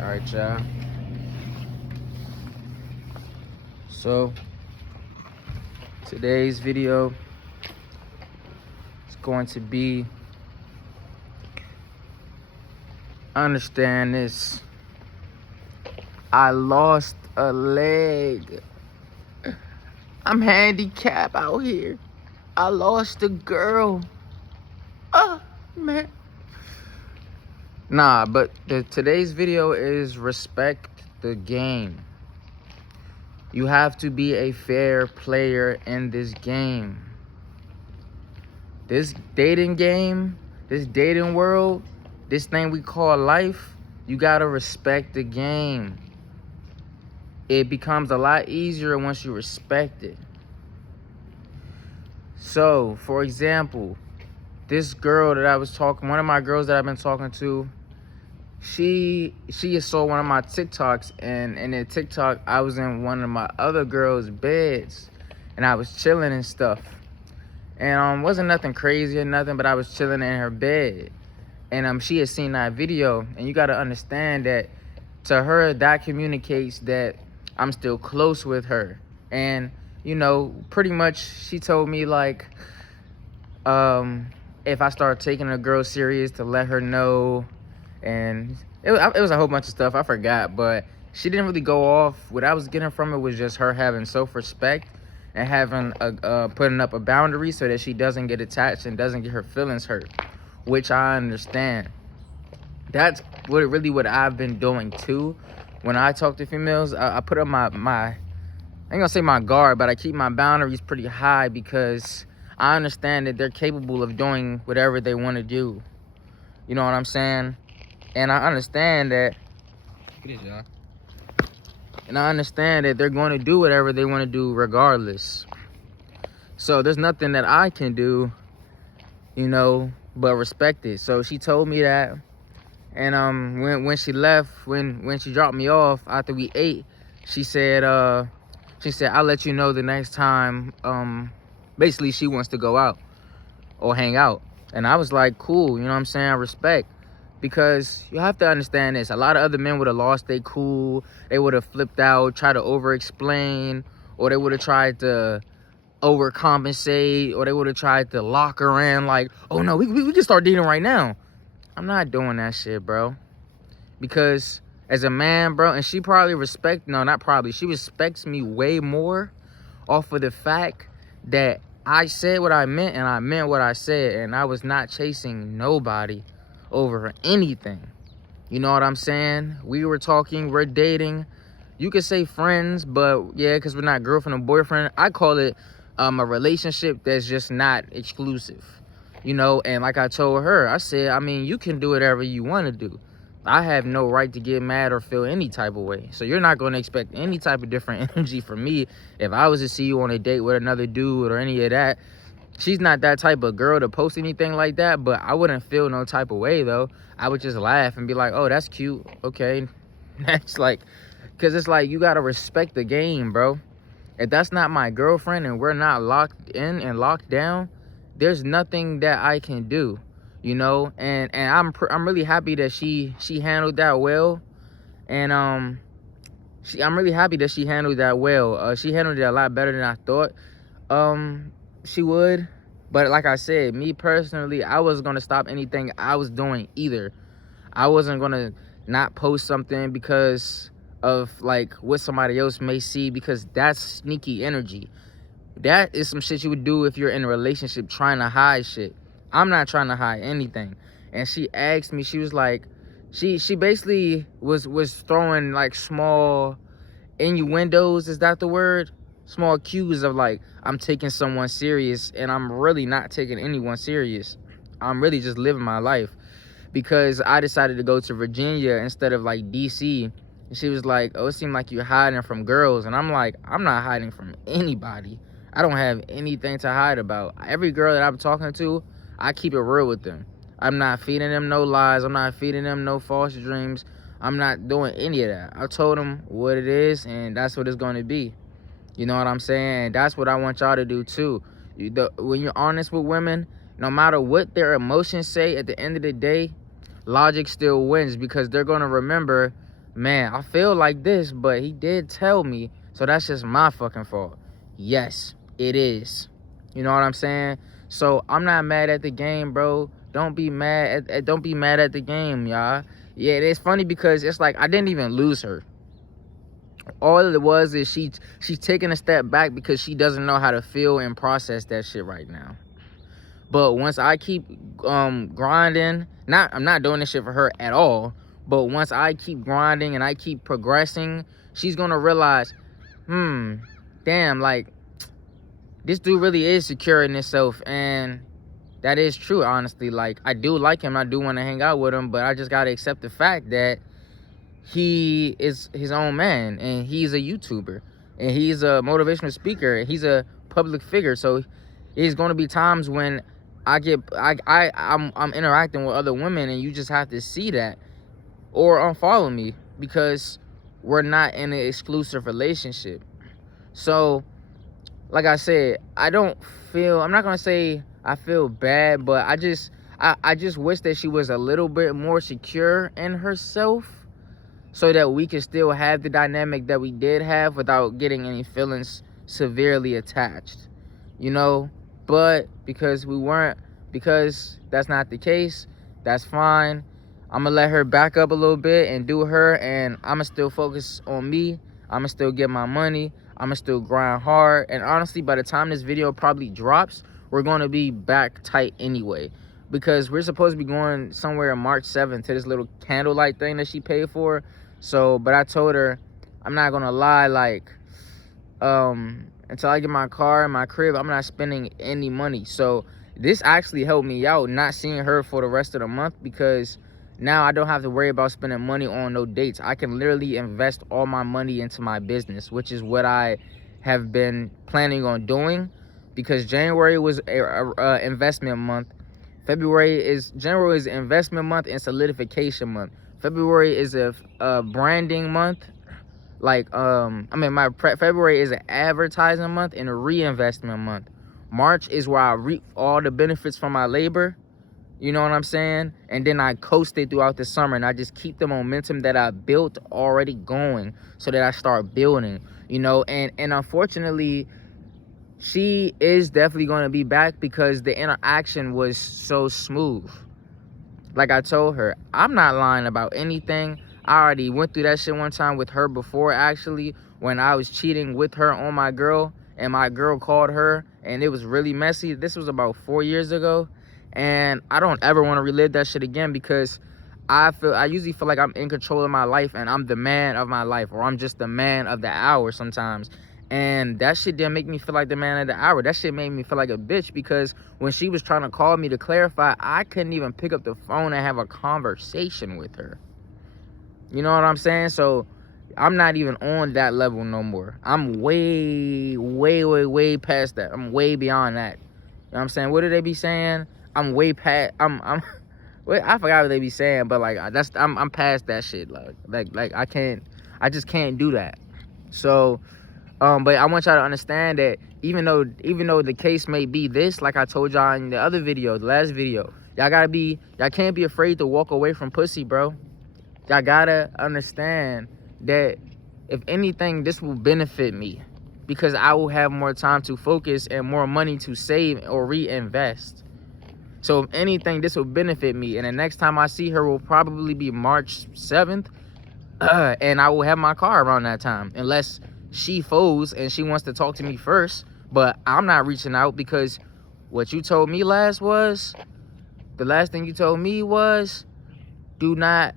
Alright, y'all. So, today's video is going to be, understand this, I lost a leg. I'm handicapped out here. I lost a girl. Oh, man. Nah, but today's video is respect the game. You have to be a fair player in this game. This dating game, this dating world, this thing we call life, you gotta respect the game. It becomes a lot easier once you respect it. So, for example, this girl that I was talking, one of my girls that I've been talking to, she saw one of my TikToks, and in the TikTok, I was in one of my other girls' beds, and I was chilling and stuff. And wasn't nothing crazy or nothing, but I was chilling in her bed. And she had seen that video, and you gotta understand that to her, that communicates that I'm still close with her. And, you know, pretty much she told me, like, if I start taking a girl serious, to let her know. And it was a whole bunch of stuff, I forgot, but she didn't really go off. What I was getting from it was just her having self-respect and having putting up a boundary so that she doesn't get attached and doesn't get her feelings hurt, which I understand. That's what I've been doing too. When I talk to females, I put up my I ain't gonna say my guard, but I keep my boundaries pretty high because I understand that they're capable of doing whatever they want to do. You know what I'm saying? And I understand that. And I understand that they're going to do whatever they want to do regardless. So there's nothing that I can do, you know, but respect it. So she told me that. And when she left, when she dropped me off after we ate, she said I'll let you know the next time basically she wants to go out or hang out. And I was like, cool, you know what I'm saying? Respect. Because you have to understand this. A lot of other men would have lost their cool. They would have flipped out, tried to over-explain, or they would have tried to overcompensate, or they would have tried to lock her in like, oh no, we can start dating right now. I'm not doing that shit, bro. Because as a man, bro, and she probably she respects me way more off of the fact that I said what I meant and I meant what I said, and I was not chasing nobody over anything. You know what I'm saying? We were talking, we're dating. You could say friends, but yeah, because we're not girlfriend or boyfriend. I call it a relationship that's just not exclusive. You know, and like I told her, I said, I mean, you can do whatever you want to do. I have no right to get mad or feel any type of way. So you're not going to expect any type of different energy from me if I was to see you on a date with another dude or any of that. She's not that type of girl to post anything like that, but I wouldn't feel no type of way, though. I would just laugh and be like, oh, that's cute. Okay. That's like, because it's like, you got to respect the game, bro. If that's not my girlfriend and we're not locked in and locked down, there's nothing that I can do, you know? And I'm really happy that she handled that well. And I'm really happy that she handled that well. She handled it a lot better than I thought she would. But like I said, me personally, I wasn't gonna stop anything I was doing either. I wasn't gonna not post something because of like what somebody else may see, because that's sneaky energy. That is some shit you would do if you're in a relationship trying to hide shit. I'm not trying to hide anything. And she asked me, she was like, she basically was throwing like small innuendos, is that the word? Small cues of like, I'm taking someone serious, and I'm really not taking anyone serious. I'm really just living my life because I decided to go to Virginia instead of like DC. And she was like, oh, it seemed like you're hiding from girls. And I'm like, I'm not hiding from anybody. I don't have anything to hide about. Every girl that I'm talking to, I keep it real with them. I'm not feeding them no lies. I'm not feeding them no false dreams. I'm not doing any of that. I told them what it is, and that's what it's going to be. You know what I'm saying? That's what I want y'all to do too. When you're honest with women, no matter what their emotions say, at the end of the day, logic still wins, because they're going to remember man, I feel like this, but he did tell me, so that's just my fucking fault. Yes, it is. You know what I'm saying? So I'm not mad at the game, bro. Don't be mad don't be mad at the game, y'all. Yeah, it's funny because it's like I didn't even lose her. All it was is she's taking a step back because she doesn't know how to feel and process that shit right now. But once I keep grinding, I'm not doing this shit for her at all, but once I keep grinding and I keep progressing, she's gonna realize, damn, like, this dude really is secure in himself. And that is true, honestly. Like, I do like him, I do want to hang out with him, but I just gotta accept the fact that he is his own man, and he's a YouTuber, and he's a motivational speaker, and he's a public figure. So there's going to be times when I'm interacting with other women, and you just have to see that or unfollow me, because we're not in an exclusive relationship. So like I said, I'm not gonna say I feel bad, but I just wish that she was a little bit more secure in herself, so that we can still have the dynamic that we did have without getting any feelings severely attached, you know. But because that's not the case, that's fine. I'm gonna let her back up a little bit and do her, and I'm gonna still focus on me. I'm gonna still get my money. I'm gonna still grind hard. And honestly, by the time this video probably drops, we're gonna be back tight anyway, because we're supposed to be going somewhere on March 7th to this little candlelight thing that she paid for. So, but I told her, I'm not gonna lie, like, until I get my car and my crib, I'm not spending any money. So this actually helped me out, not seeing her for the rest of the month, because now I don't have to worry about spending money on no dates. I can literally invest all my money into my business, which is what I have been planning on doing, because January was a investment month. January is investment month and solidification month. February is a branding month. Like, February is an advertising month and a reinvestment month. March is where I reap all the benefits from my labor. You know what I'm saying? And then I coasted throughout the summer, and I just keep the momentum that I built already going, so that I start building, you know. And unfortunately, she is definitely going to be back because the interaction was so smooth. Like I told her, I'm not lying about anything. I already went through that shit one time with her before, actually, when I was cheating with her on my girl, and my girl called her, and it was really messy. This was about 4 years ago, and I don't ever want to relive that shit again, because I usually feel like I'm in control of my life, and I'm the man of my life, or I'm just the man of the hour sometimes. And that shit didn't make me feel like the man of the hour. That shit made me feel like a bitch, because when she was trying to call me to clarify, I couldn't even pick up the phone and have a conversation with her. You know what I'm saying? So I'm not even on that level no more. I'm way, way, way, way past that. I'm way beyond that. You know what I'm saying? What do they be saying? I'm way past. Wait, I forgot what they be saying, but like I'm past that shit. Like I just can't do that. So. But I want y'all to understand that even though the case may be this, like I told y'all in the other video, the last video, y'all can't be afraid to walk away from pussy, bro. Y'all gotta understand that if anything, this will benefit me, because I will have more time to focus and more money to save or reinvest. So if anything, this will benefit me. And the next time I see her will probably be March 7th, and I will have my car around that time, unless she folds and she wants to talk to me first. But I'm not reaching out, because what you told me the last thing you told me was, do not,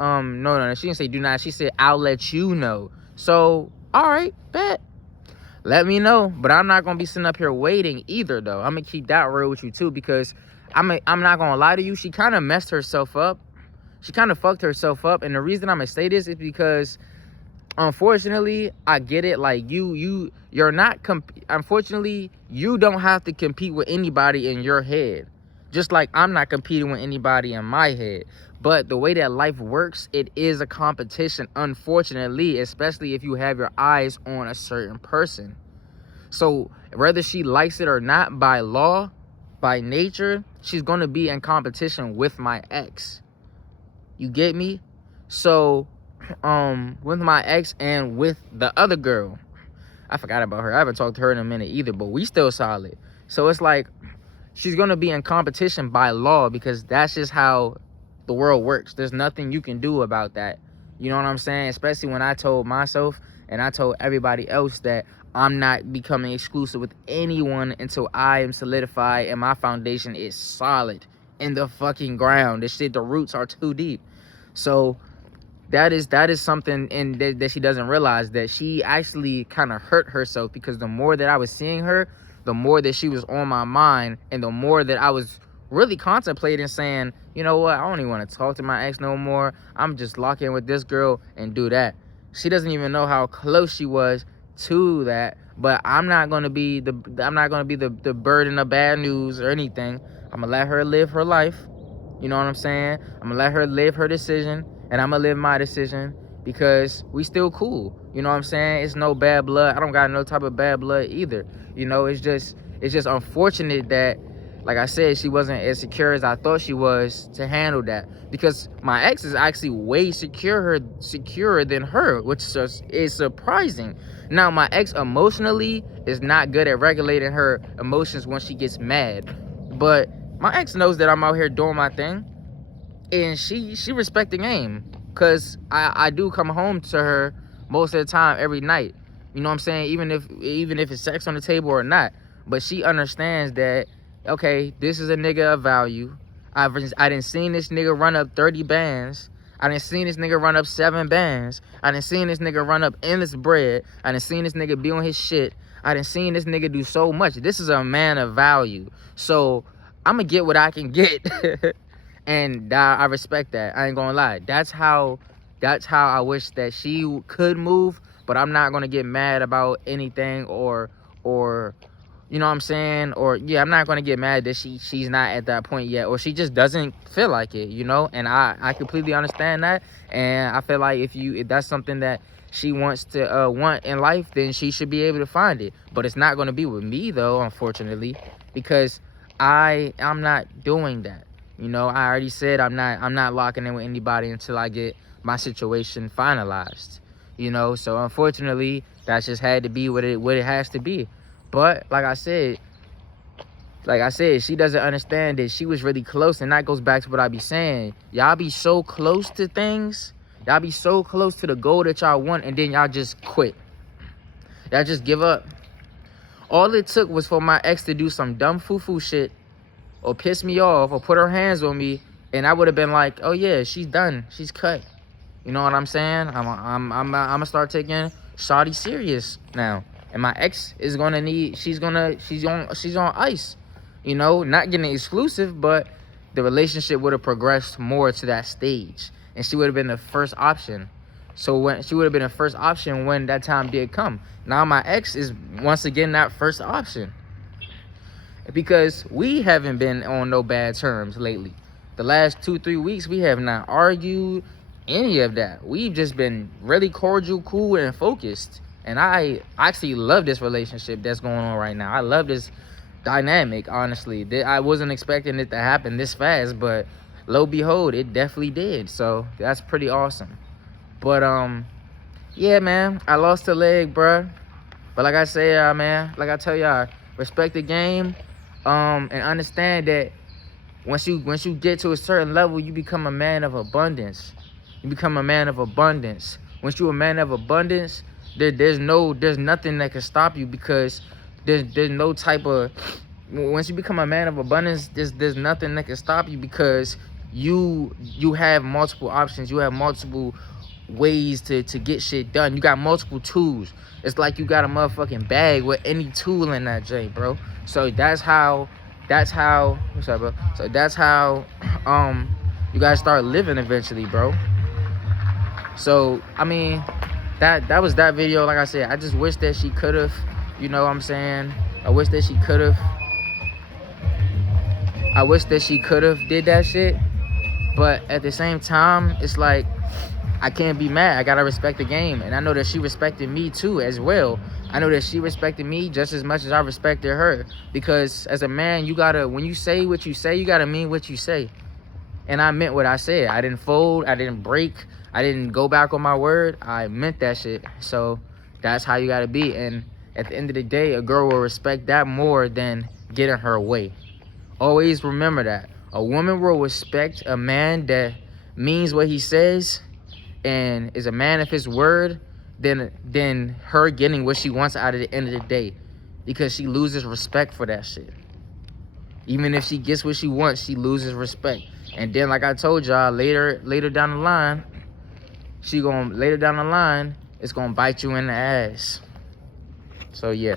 no, she didn't say do not, she said, I'll let you know. So, all right, bet. Let me know. But I'm not gonna be sitting up here waiting either, though. I'm gonna keep that real with you too, because I'm not gonna lie to you, she kind of messed herself up. She kind of fucked herself up. And the reason I'm gonna say this is because, unfortunately, I get it. Like, you're not unfortunately, you don't have to compete with anybody in your head, just like I'm not competing with anybody in my head. But the way that life works, it is a competition, unfortunately, especially if you have your eyes on a certain person. So whether she likes it or not, by law, by nature, she's going to be in competition with my ex. You get me? So with my ex and with the other girl. I forgot about her. I haven't talked to her in a minute either, but we still solid. So it's like she's gonna be in competition by law because that's just how the world works. There's nothing you can do about that. You know what I'm saying? Especially when I told myself and I told everybody else that I'm not becoming exclusive with anyone until I am solidified and my foundation is solid in the fucking ground. This shit, the roots are too deep. So that is something that she doesn't realize, that she actually kind of hurt herself, because the more that I was seeing her, the more that she was on my mind, and the more that I was really contemplating saying, you know what, I don't even want to talk to my ex no more. I'm just lock in with this girl and do that. She doesn't even know how close she was to that, but I'm not gonna be the burden of bad news or anything. I'm gonna let her live her life. You know what I'm saying? I'm gonna let her live her decision, and I'm gonna live my decision, because we still cool. You know what I'm saying? It's no bad blood. I don't got no type of bad blood either. You know, it's just unfortunate that, like I said, she wasn't as secure as I thought she was to handle that, because my ex is actually way securer than her, which is surprising. Now, my ex emotionally is not good at regulating her emotions when she gets mad, but my ex knows that I'm out here doing my thing, and she respect the game, because I do come home to her most of the time every night. You know what I'm saying? Even if it's sex on the table or not, but she understands that, okay, this is a nigga of value. I done seen this nigga run up 30 bands. I done seen this nigga run up 7 bands. I done seen this nigga run up endless bread. I done seen this nigga be on his shit. I done seen this nigga do so much. This is a man of value. So I'm gonna get what I can get. And I respect that. I ain't gonna lie. That's how I wish that she could move, but I'm not gonna get mad about anything or you know what I'm saying? Or yeah, I'm not gonna get mad that she's not at that point yet, or she just doesn't feel like it, you know? And I completely understand that. And I feel like if that's something that she wants to want in life, then she should be able to find it. But it's not gonna be with me though, unfortunately, because I'm not doing that. You know, I already said I'm not locking in with anybody until I get my situation finalized. You know, so unfortunately, that's just had to be what it has to be. But like I said, she doesn't understand that she was really close, and that goes back to what I be saying. Y'all be so close to things, y'all be so close to the goal that y'all want, and then y'all just quit. Y'all just give up. All it took was for my ex to do some dumb foo-foo shit, or piss me off, or put her hands on me, and I would have been like, oh yeah, she's done, she's cut. You know what I'm saying? I'm gonna start taking shawty serious now, and my ex is gonna need. She's on ice. You know, not getting exclusive, but the relationship would have progressed more to that stage, and she would have been the first option. So when she would have been the first option when that time did come. Now my ex is once again that first option, because we haven't been on no bad terms lately. The last 2-3 weeks we have not argued any of that. We've just been really cordial, cool, and focused. And I actually love this relationship that's going on right now. I love this dynamic, honestly. I wasn't expecting it to happen this fast, but lo behold, it definitely did. So that's pretty awesome. But yeah, man, I lost a leg, bruh. But like I say, man, like I tell y'all, respect the game, and understand that once you get to a certain level, you become a man of abundance. You become a man of abundance. Once you're a man of abundance, there's nothing that can stop you, because there's no type of, once you become a man of abundance, there's nothing that can stop you, because you have multiple options. You have multiple ways to get shit done. You got multiple tools. It's like you got a motherfucking bag with any tool in that J, bro. So that's how what's up, bro? So that's how you guys start living eventually, bro. So I mean, that was that video. Like I said, I just wish that she could have, you know what I'm saying? I wish that she could have did that shit. But at the same time, it's like, I can't be mad. I gotta respect the game. And I know that she respected me too as well. I know that she respected me just as much as I respected her. Because as a man, you gotta, when you say what you say, you gotta mean what you say. And I meant what I said. I didn't fold, I didn't break, I didn't go back on my word. I meant that shit. So that's how you gotta be. And at the end of the day, a girl will respect that more than getting her way. Always remember that. A woman will respect a man that means what he says and is a man of his word than her getting what she wants out of the end of the day. Because she loses respect for that shit. Even if she gets what she wants, she loses respect. And then, like I told y'all, later down the line, it's gonna bite you in the ass. So yeah.